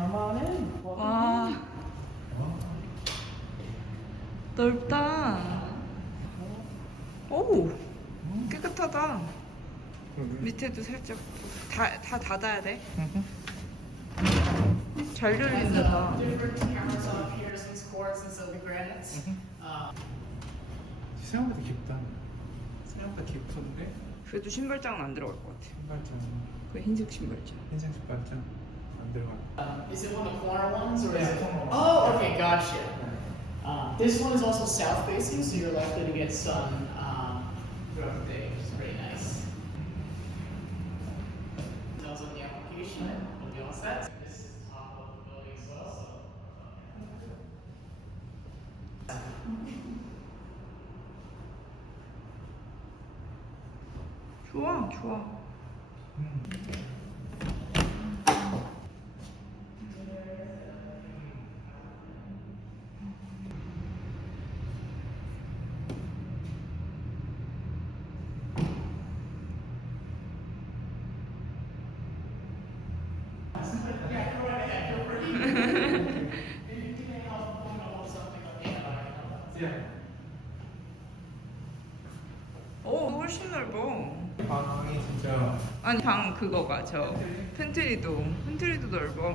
나만은 뭐 와. 넓다. 오 깨끗하다. 밑에도 살짝 다, 다 닫아야 돼잘 열린다 생각보다 깊다. 생각보다 깊은데? 그래도 신발장은 안 들어갈 것 같아. 신발장 그 흰색 신발장. 흰색 신발장. 안 들어가. uh, is it one of the corner ones or is it? Oh, okay, gotcha. Uh, this one is also south facing, so you're likely to get sun um, throughout the day, which is very nice. Details on the application, will be all set. This is the top of the building as well, so. 좋아 좋아. 오 아니 방 그거가 저 팬트리도 팬트리도 넓어.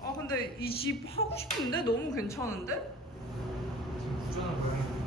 아 근데 이 집 하고 싶은데 너무 괜찮은데? 지금 구조나 모양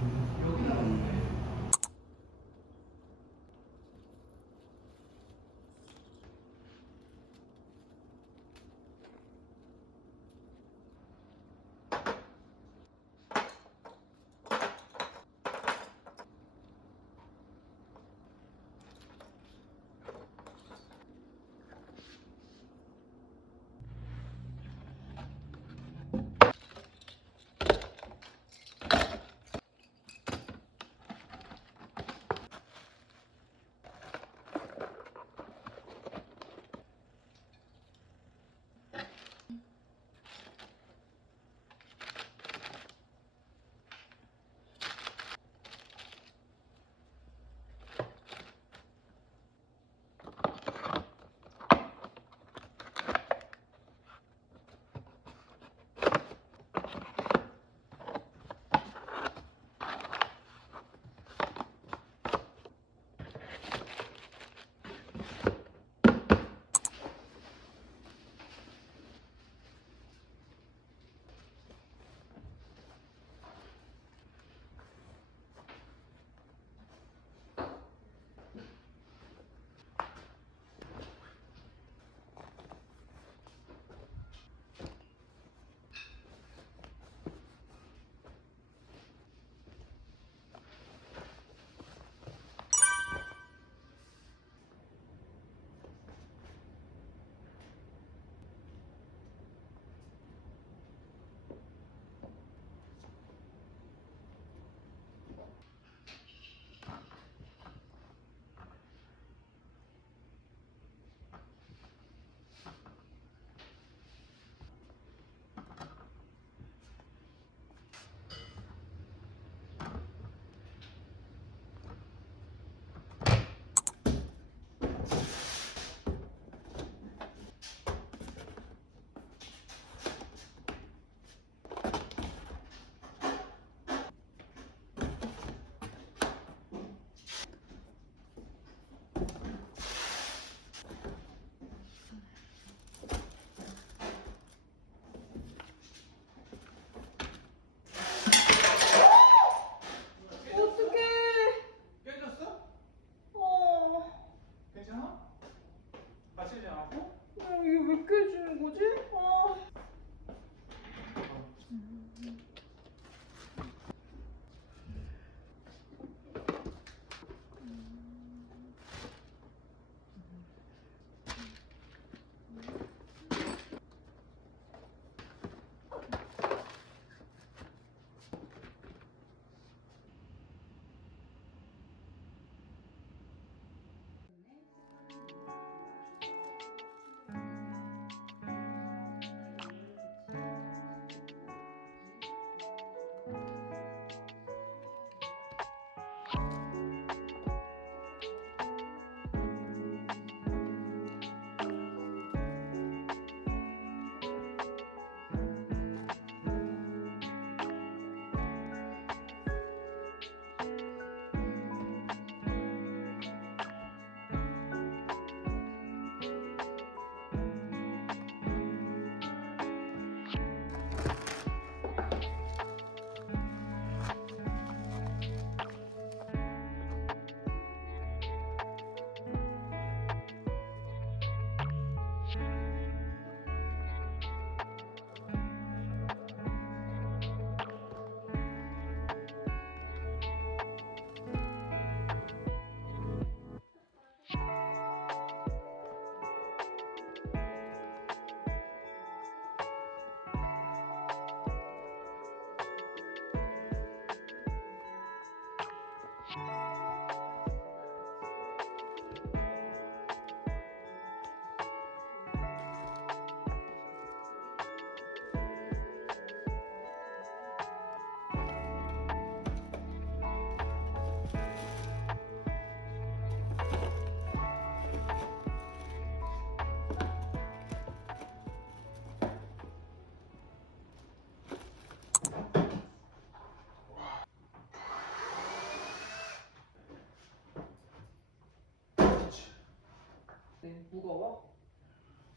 무거워?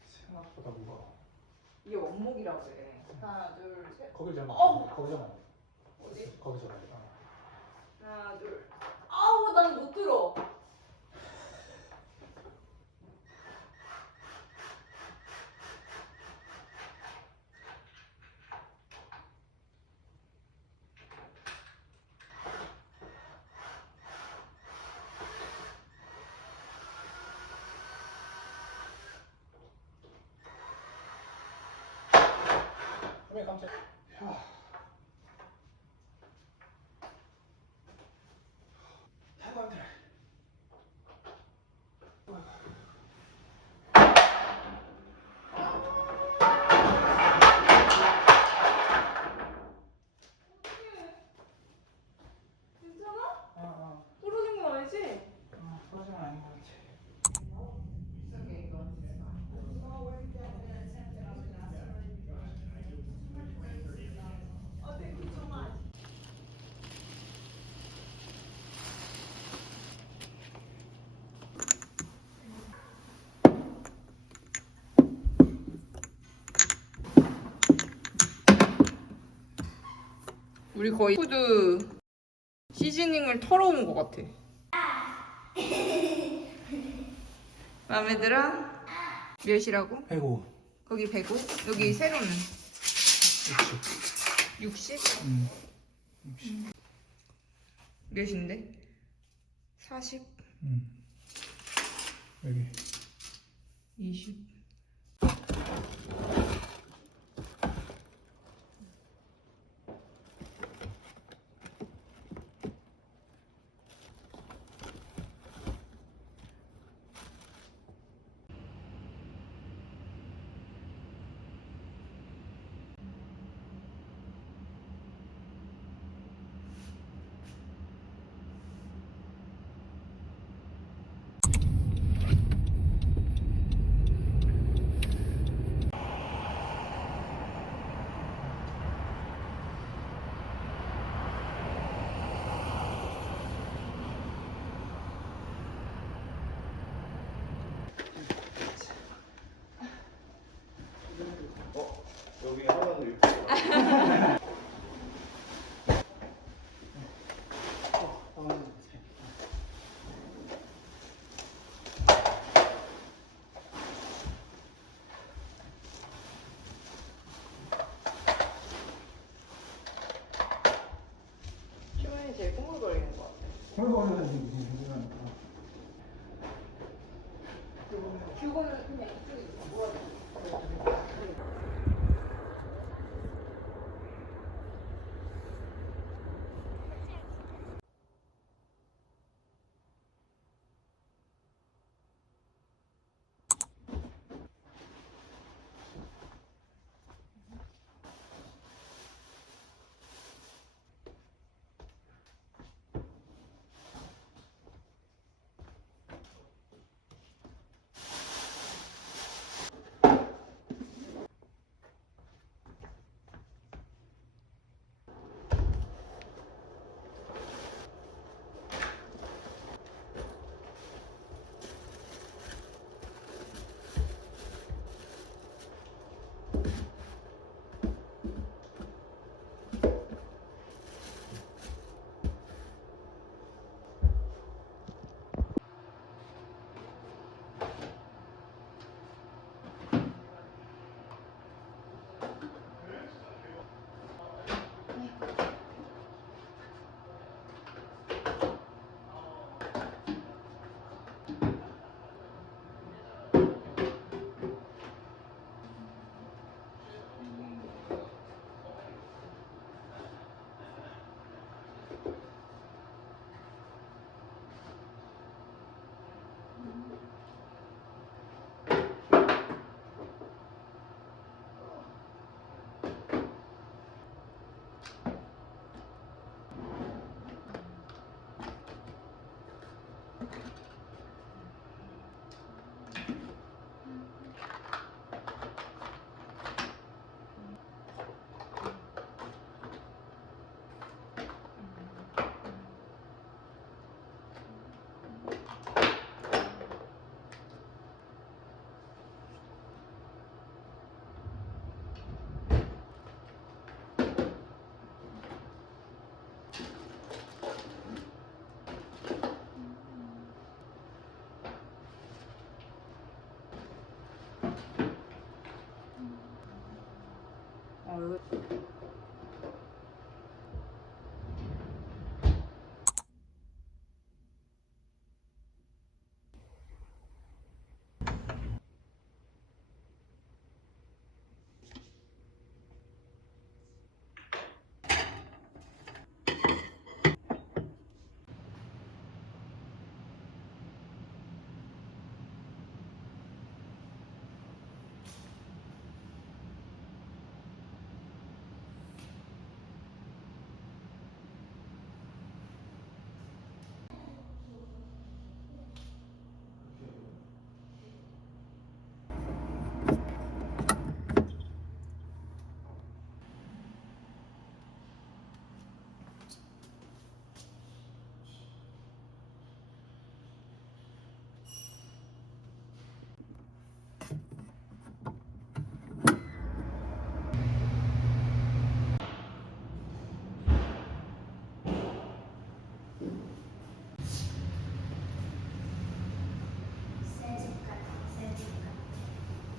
생각보다 무거워. 이게 원목이라고 해. 하나, 둘, 셋. 거기 잡아. 어! 거기 잡아. 어디? 거기 잡아. 어. 하나, 둘. 아우, 난못 들어. 왜 깜짝? 야. 아이고 힘들어. 괜찮아? 아, 아, 부러진 건 아니지? 아, 부러지면 아닌 것 같아. 우리 거의 푸드 시즈닝을 털어온 것 같아. 마음에 들어? 몇이라고? 105. 거기 105? 여기 세로는 60? 음. 몇인데? 40? 음. 여기. 20? it.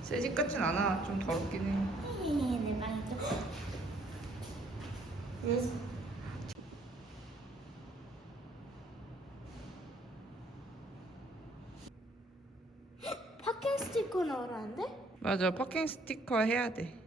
새집 같진 않아. 좀 더럽긴 해. 내 방이 또. 그래서 파킹 스티커 넣으라는데? 맞아. 파킹 스티커 해야 돼.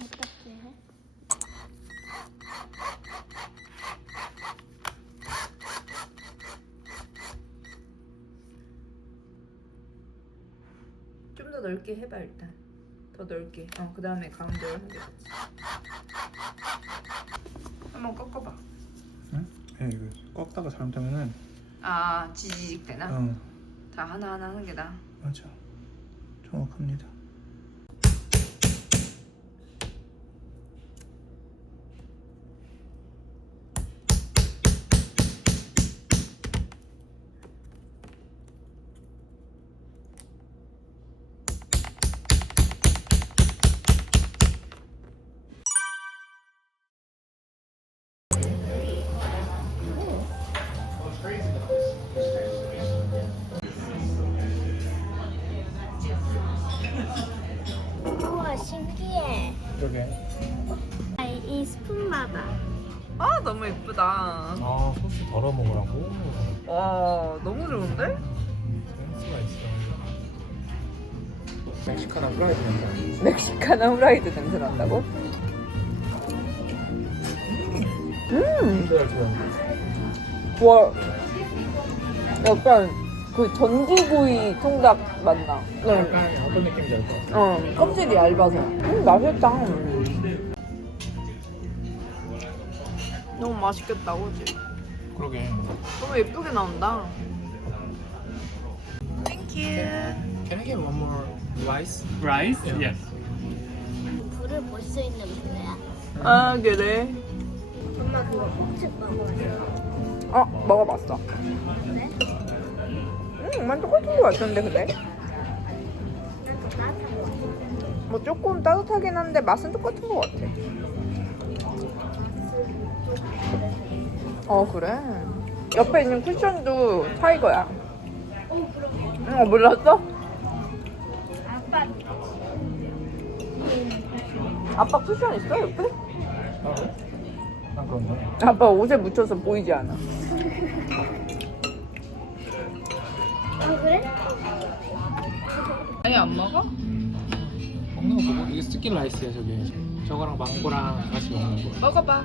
어떻게 해? 좀 더 넓게 해봐 일단. 더 넓게. 어, 그 다음에 가운데로 한개 같이. 한번 꺾어봐. 응? 예, 이거 꺾다가 잘못하면은 아, 지지직 되나? 어 다 하나하나 하는 게 나아. 맞아 정확합니다. 너무 예쁘다. 아 소스 덜어 먹으라고. 와, 너무 좋은데? 센스가 있어. 멕시카나 프라이드 냄새. 멕시카나 후라이드 냄새 난다고? 음, 근데 지금 와, 약간 그 전기구이 통닭 맛나. 네. 약간 어떤 느낌인지 알 것 같아. 어, 껍질이 얇아서. 음, 맛있다. 너무 맛있겠다, 그지? 그러게. 너무 예쁘게 나온다. 땡큐. Can I get one more rice? Rice? Yeah. Yes. 불을 볼 수 있는 불이야. 아, 그래? 엄마 그거 꼭지 먹어봤어. 어, 먹어봤어. 그래? 음, 완전 똑같은 거 같던데, 근데? 나도. 뭐 조금 따뜻하긴 한데 맛은 똑같은 거 같아. 어, 그래? 옆에 있는 쿠션도 타이거야. 어 그럼 응, 어, 몰랐어? 아빠 아빠 쿠션 있어, 옆에? 아? 난 그런데. 아빠 옷에 묻혀서 보이지 않아. 아 그래? 아니, 안 먹어? 먹는 거 보고 이게 스티키 라이스야 저게. 저거랑 망고랑 같이 먹는 거. 먹어봐.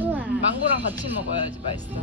우와. 망고랑 같이 먹어야지 맛있어.